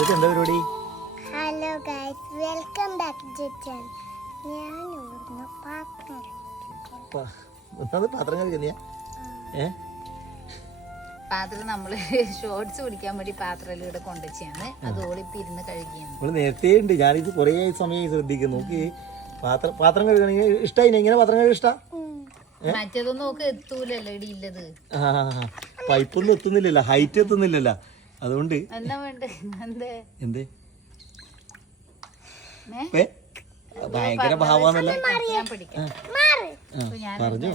ഇതൊക്കെ എന്താ പരിപാടി? Hello guys welcome back to channel ഞാൻ ഊർന്ന പാത്രം പ- ഒന്നാമത് പാത്രം കഴിക്കുന്നിയ ഏ? പാത്രം നമ്മൾ ഷോർട്സ് പിടിക്കാൻ വേണ്ടി പാത്രം ഇവിടെ കൊണ്ടുവച്ചാണ് അത് ഓളിപ്പോ ഇരുന്ന് കഴുകിയാണ്. നമ്മൾ നേരത്തെ ഉണ്ട്. ഞാനിത് കുറേ സമയം ശ്രദ്ധിക്കുന്നു നോക്കി പാത്രം പാത്രം കഴുകണെങ്കിൽ ഇഷ്ടമായി ഇങ്ങനെ പാത്രം കഴുകാൻ ഇഷ്ടാ? മറ്റേതൊന്നും നോക്ക് എത്തൂലല്ലോ ഇവിടെ ഇല്ലത് ആ. പൈപ്പൊന്നും എത്തുന്നില്ലല്ലോ. ഹൈറ്റ് എത്തുന്നില്ലല്ലോ. അതുകൊണ്ട് എന്താ വേണ്ട? എന്തേ? എന്തേ? ഭയങ്കര ഭാവാന്നല്ല പറഞ്ഞു.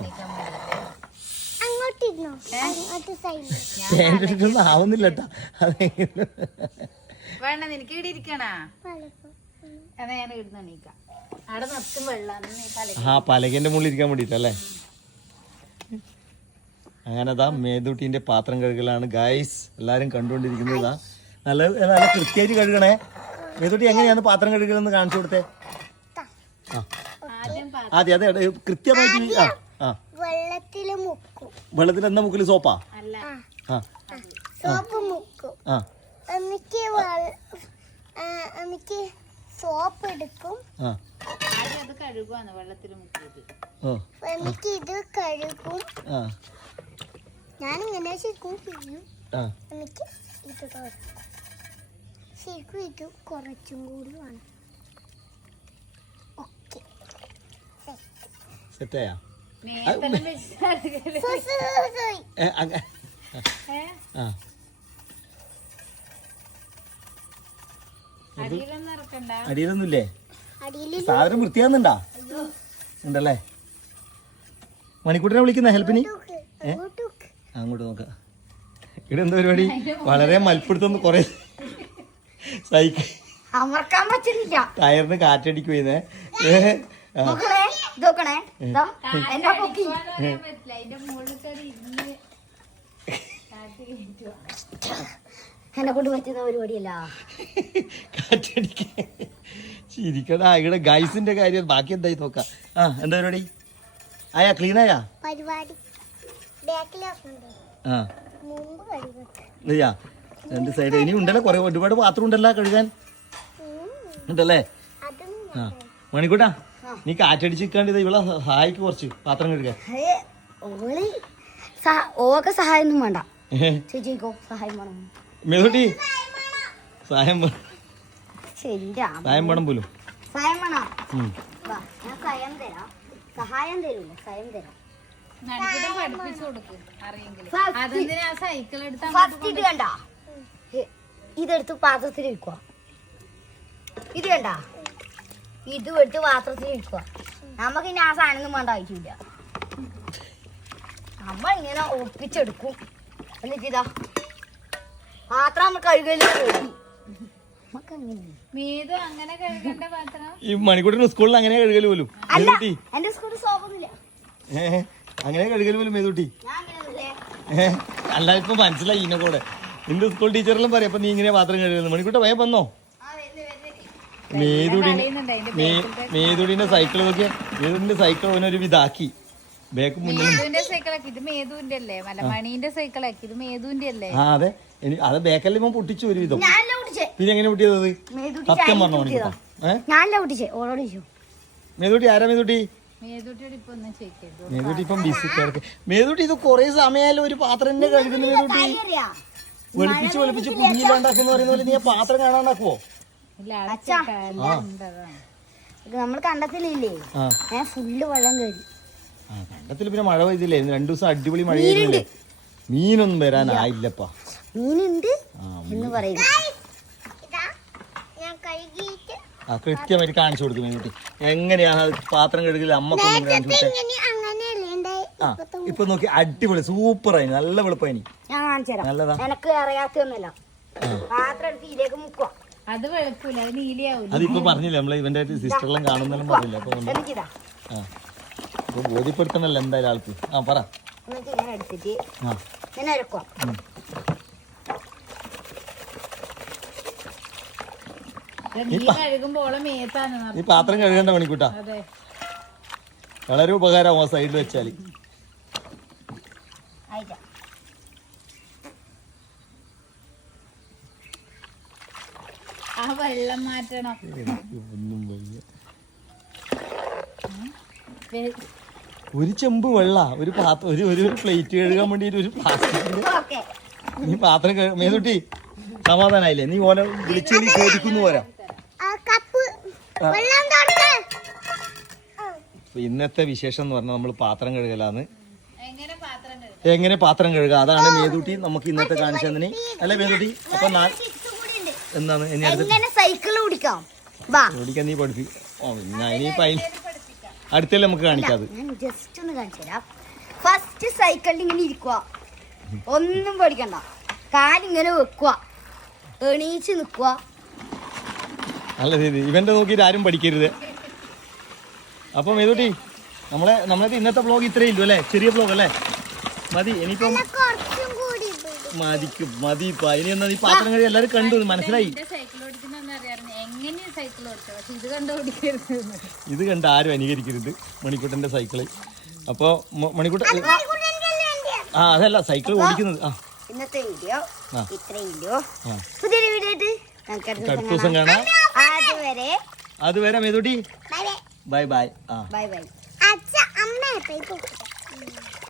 ആവുന്നില്ല വേണ്ട നിനക്ക് ഇവിടെ ഇരിക്കണാ? എന്നാ ഞാൻ ഇവിടുന്ന് എണീക്കാം. അവിടെ നിർത്തും വെള്ളം ആ പലകന്റെ മുകളിൽ ഇരിക്കാൻ വേണ്ടിട്ടല്ലേ അങ്ങനെ അതാ മേതൂട്ടിന്റെ പാത്രം കഴുകലാണ്. ഗായ്സ് എല്ലാരും കണ്ടുകൊണ്ടിരിക്കുന്നതാ നല്ല നല്ല കൃത്യമായിട്ട് കഴുകണേ. മേതൂട്ടി എങ്ങനെയാണ് പാത്രം കഴുകലെന്ന് കാണിച്ചു കൊടുത്തെ? ആ. ആദ്യം പാ- ആദ്യം അതെ അതെ കൃത്യമായിട്ട് ആ ആ. വെള്ളത്തിൽ മുക്കും. വെള്ളത്തിൽ എന്താ മുക്കിൽ? സോപ്പാ? അല്ല. ആ. സോപ്പ് മുക്കും. ആ. സോപ്പ് എടുക്കും. ആ. ആദ്യം അത് കഴുകുവാണ് വെള്ളത്തിൽ മുക്കിയത്. ഓ എന്നിട്ട് ഇത് കഴുകും. ശരിക്കും ഇത് തുറക്കും ശരിക്കും ഇത് കുറച്ചും കൂടി വേണം. ഓക്കെ. സെറ്റായാ? നേരത്തെ വെച്ച് ഏ, അങ്ങ- ഏ? ആ. അടിയിലൊന്നും ഇറക്കണ്ട. അടിയിലൊന്നുമില്ലേ? സാധനം വൃത്തിയാകുന്നുണ്ടാ ഉണ്ടല്ലേ? മണിക്കൂട്ടിനെ വിളിക്കുന്ന ഹെൽപ്പിന്? വെക്ക്. അങ്ങോട്ട് നോക്കാം. ഇവിടെ എന്താ പരിപാടി? വളരെ മൽപ്പിടുത്തുന്ന കുറെ സൈക്കിൾ. അമർക്കാൻ പറ്റുന്നില്ല. ടയറിന് കാറ്റടിക്കുവേ എന്നെ കൊണ്ട് പറ്റുന്ന പരിപാടിയല്ല. ചിരിക്കടാ ഇവിടെ ഗൈസിന്റെ കാര്യം. ബാക്കി എന്തായി നോക്കാം. ആ എന്താ പരിപാടി? ആയാ ക്ലീൻ ആയാ പരിപാടി. ആ. ഇയ്യാ രണ്ട് സൈഡ് ഇനി ഉണ്ടല്ലോ കുറെ. ഒരുപാട് പാത്രം ഉണ്ടല്ലോ കഴുകാൻ. ഉണ്ടല്ലേ? ആ. മണിക്കൂട്ടാ നീ കാറ്റടിച്ചിക്കാണ്ട് ഇത് ഇവിടെ സഹായിക്ക് കുറച്ച് പാത്രം കഴുകാൻ. ഓക്കെ ഓൾ സഹ- ഓക്ക് സഹായം ഒന്നും വേണ്ട. ചേച്ചിക്കോ സഹായം വേണം. മേതുട്ടി സഹായം സഹായം വേണം പോലും. സഹായം വേണം. സഹായം തരാം. സഹായം തരൂല സഹായം തരാം. ഫസ്റ്റ്- ഇത് കണ്ട? ഇതെടുത്ത് പാത്രത്തിൽ വെക്കുക ഇത് കണ്ട? ഇത് എടുത്ത് പാത്രത്തിൽ വെക്കുക നമുക്ക് ഇനി ആ സാധനം ഒന്നും വേണ്ട ആവശ്യമില്ല. നമ്മ ഇങ്ങനെ ഒപ്പിച്ചെടുക്കും. എന്നിട്ട് ഇതാ. പാത്രം നമ്മൾ കഴുകൽ നമുക്ക് അങ്ങനെ മീതു അങ്ങനെ കഴുകേണ്ട പാത്രം? ഈ മണിക്കൂട്ടിന് സ്കൂളിൽ അങ്ങനെ കഴുകലും പോലും. എന്റെ സ്കൂളിൽ സോപ്പൊന്നുമില്ല. അങ്ങനെ കഴുകൽ പോലും മേതുട്ടി? ഏഹ് അല്ല ഇപ്പൊ മനസ്സിലായി ഇന്ന കൂടെ. നിന്റെ സ്കൂൾ ടീച്ചറിലും പറയാം അപ്പൊ നീ ഇങ്ങനെ പാത്രം കഴുകുന്നു മണിക്കൂട്ട ഭയം വന്നോ. മേതുടി മേതുടിന്റെ സൈക്കിൾ നോക്കിയ. മേതുടിന്റെ സൈക്കിൾ അവനൊരു വിധാക്കി ബാക്ക് മുന്നിൽ ആ അതെ. ബേക്കല്ലേ ഇവൻ പൊട്ടിച്ചു ഒരു വിധം. പിന്നെ എങ്ങനെ പൊട്ടിയത് സത്യം പറഞ്ഞോ മണിക്കൂട്ട. ഏഹ് മേതുട്ടി ആരാ മേതുട്ടി? മേതുട്ടി ഇപ്പം ബിസി കിടക്ക്. മേതുട്ടി ഇത് കൊറേ സമയമായാലും ഒരു പാത്രം തന്നെ കഴുകുന്നു മേതുട്ടി. വെളുപ്പിച്ച് വെളുപ്പിച്ച് കുഞ്ഞിലുണ്ടാക്കുന്ന പറയുന്ന പോലെ നീ ആ പാത്രം കാണാണ്ടാക്കുവോ കണ്ടത്തിൽ നമ്മൾ കണ്ടത്തിലില്ലേ? ഞാൻ ഫുള്ള് വെള്ളം കയറി. ആ കണ്ടത്തിൽ പിന്നെ മഴ പെയ്തില്ലേ? രണ്ടു ദിവസം അടിപൊളി മഴ പെയ്തില്ലേ? മീനൊന്നും വരാനായില്ലപ്പാ. മീനുണ്ട് എന്ന് പറയുന്നു. ആ കൃത്യമായിട്ട് കാണിച്ചു കൊടുക്കും കുട്ടി. എങ്ങനെയാണ് പാത്രം കഴുകിൽ അമ്മ കാണിച്ചു കൊടുത്തേ. ആ ഇപ്പൊ നോക്കി അടിപൊളി സൂപ്പർ ആയി. നല്ല വെളുപ്പായി നല്ലതാ. എനക്ക് അറിയാത്തൊന്നുമല്ല പാത്രം എടുത്ത് ഇതിലേക്ക് മുക്കുക അത് വെളുപ്പില്ല അത് നീലിയാവൂല. അതിപ്പോ പറഞ്ഞില്ല നമ്മളെ ഇവന്റെ സിസ്റ്ററെല്ലാം കാണുന്നെല്ലാം പറഞ്ഞില്ല? അപ്പൊ ബോധ്യപ്പെടുത്തണല്ലോ എന്തായാലും ആൾക്ക്. ആ പറ. ഇങ്ങനെ എടുത്തിട്ട് ഇങ്ങനെ ഈ പാത്രം കഴുകേണ്ട മണിക്കൂട്ടാ. അതെ. വളരെ ഉപകാരമാവും ആ സൈഡിൽ വെച്ചാൽ ആ വെള്ളം മാറ്റണം. ഒരു ചെമ്പ് വെള്ള. ഒരു പാത്രം ഒരു ഒരു പ്ലേറ്റ് കഴുകാൻ വേണ്ടിയിട്ട് ഒരു പാത്രം ഓക്കെ. നീ പാത്രം മേതുട്ടി സമാധാനായില്ലേ? നീ ഓനെ വിളിച്ചു നീ ചോദിക്കുന്നു പോരാ ആ കപ്പ് വെള്ളം തൊട്ട് അപ്പൊ ഇന്നത്തെ വിശേഷം എന്ന് പറഞ്ഞാൽ നമ്മൾ പാത്രം കഴുകലാന്ന്. എങ്ങനെ പാത്രം കഴുകും? എങ്ങനെ പാത്രം കഴുകുക അതാണ് മേതൂട്ടി നമുക്ക് ഇന്നത്തെ കാണിച്ചു തന്നെ അല്ല മേതൂട്ടി? അപ്പൊ എന്താണ്? ഇനി എങ്ങനെ സൈക്കിൾ ഓടിക്കാം? വാ. ഓടിക്കാൻ നീ പഠിപ്പി ഓ ഞാൻ ഇനിയിപ്പോ അതിന് അടുത്തല്ലേ നമുക്ക് കാണിക്കാത്? ഞാൻ ജസ്റ്റ് ഒന്ന് കാണിച്ചു തരാം. ഫസ്റ്റ് സൈക്കിളിൽ ഇങ്ങനെ ഇരിക്കുക ഒന്നും പഠിക്കണ്ട കാലിങ്ങനെ വെക്കുക എണീച്ച് നിക്കുക നല്ല രീതി ഇവന്റെ നോക്കിയിട്ട് ആരും പഠിക്കരുത്. അപ്പൊ മേതുട്ടി നമ്മളെ നമ്മളെ ഇന്നത്തെ ബ്ലോഗ് ഇത്രേ ഇല്ലു അല്ലേ? ചെറിയ ബ്ലോഗ് അല്ലേ? മതി എനിക്കും കുറച്ചും കൂടി ഇടും. മതിക്കും മതി ഇപ്പൊ. ഇനി എന്നാ നീ പാത്രം കഴിയും എല്ലാരും കണ്ടു മനസ്സിലായി. എന്റെ സൈക്കിൾ ഓടിക്കുന്ന അറിയാറുണ്ട് എങ്ങനെ സൈക്കിൾ ഓടിച്ചോ ഇത് കണ്ട് ഓടിക്കരുത്. ഇത് കണ്ട് ആരും അനുകരിക്കരുത് മണിക്കൂട്ടന്റെ സൈക്കിൾ അപ്പോ മണിക്കൂട്ട മണിക്കൂട്ടൻ ആ അതല്ല സൈക്കിൾ ഓടിക്കുന്നത്. ആ. ഇന്നത്തെ വീഡിയോ ആ. ഇത്രയും വീഡിയോ പുതിയൊരു വീഡിയോ ആയിട്ട് ദിവസം കാണാം. കാണാം അതുവരെ മെതുടി. ബൈ. ബൈ. ബൈ. ബൈ ആ. Bye bye. അച്ഛ അമ്മ